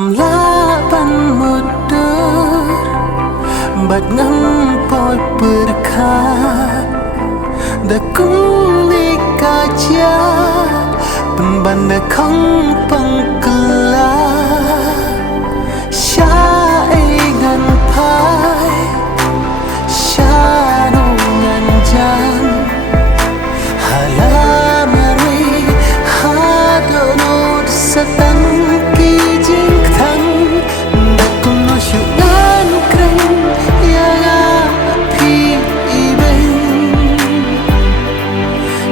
Ngam lapan mundur Bat ngam poi berkat Dakung ni kaja Penbanda kong pengkela Syaigan pai Syanungan jan Halamari Hadonod satan kijing thang Dakung no syunan kren Yang api ibeng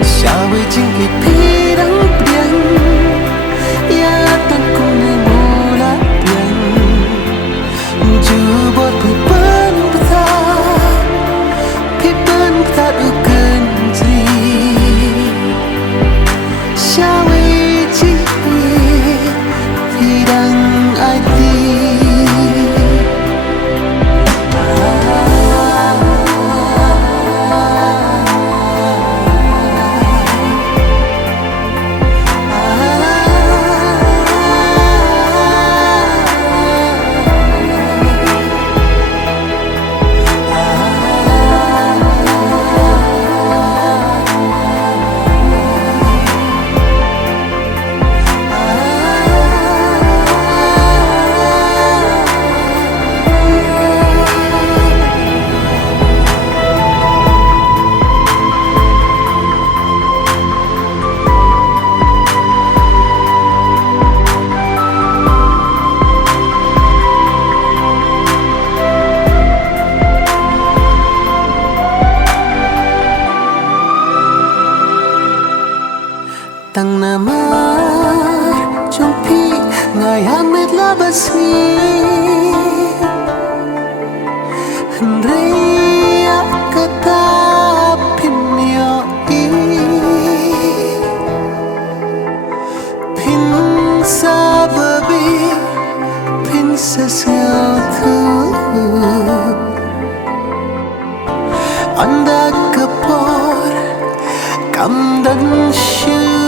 Syawe jing ipirang priang Ya takung ni mula priang Jubot pipan betat uken tri Syawe jing pirang ati Tang namar Jompi Ngayamit labasni Hendria Ketapin yoi Pin sababi Pin sesuatu Anda kepor Kam dan syu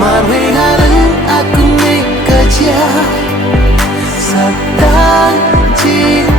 Marwengaran aku nekaja Satang ciktanyana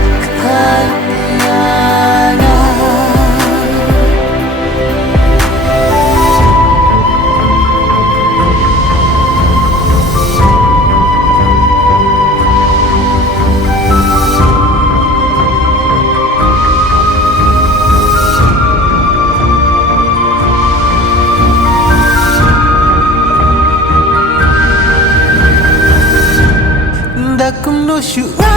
Dakung no syuk